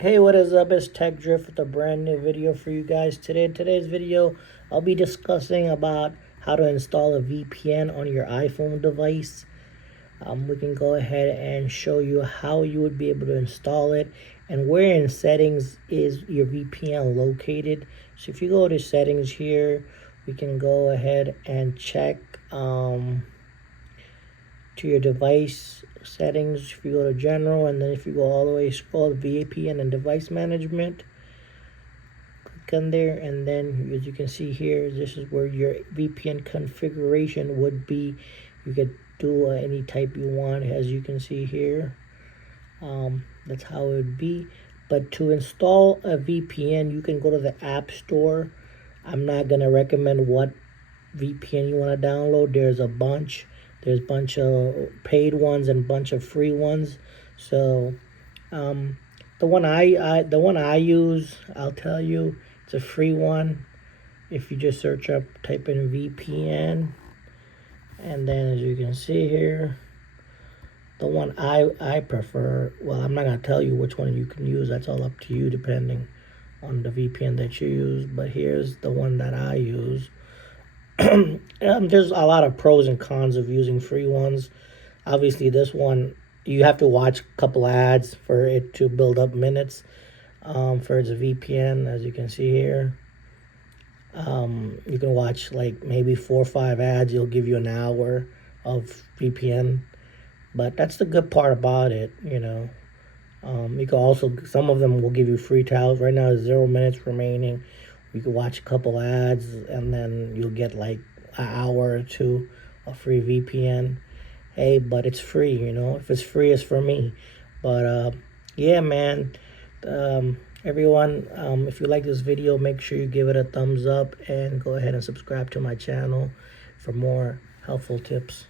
Hey, what is up? It's Tech Drift with a brand new video for you guys today. In today's video, I'll be discussing about how to install a VPN on your iPhone device. We can go ahead and show you how you would be able to install it and where in settings is your VPN located. So if you go to settings here, we can go ahead and check to your device settings. If you go to general, and then if you go all the way, scroll to VPN and device management, click on there, and then as you can see here, this is where your VPN configuration would be. You could do any type you want, as you can see here. That's how it would be. But to install a VPN, you can go to the App Store. I'm not gonna recommend what VPN you want to download. There's a bunch. There's a bunch of paid ones and a bunch of free ones. So the one I use, I'll tell you, it's a free one. If you just search up, type in VPN, and then as you can see here, the one I prefer, well, I'm not gonna tell you which one you can use. That's all up to you depending on the VPN that you use. But here's the one that I use. There's a lot of pros and cons of using free ones. Obviously, this one, you have to watch a couple ads for it to build up minutes. For its VPN, as you can see here, you can watch like maybe 4 or 5 ads. It'll give you an hour of VPN, but that's the good part about it. You can also, some of them will give you free trials. Right now, there's 0 minutes remaining. You can watch a couple ads, and then you'll get like an hour or two of free VPN. Hey, but it's free, If it's free, it's for me. But yeah, man. Everyone, if you like this video, make sure you give it a thumbs up and go ahead and subscribe to my channel for more helpful tips.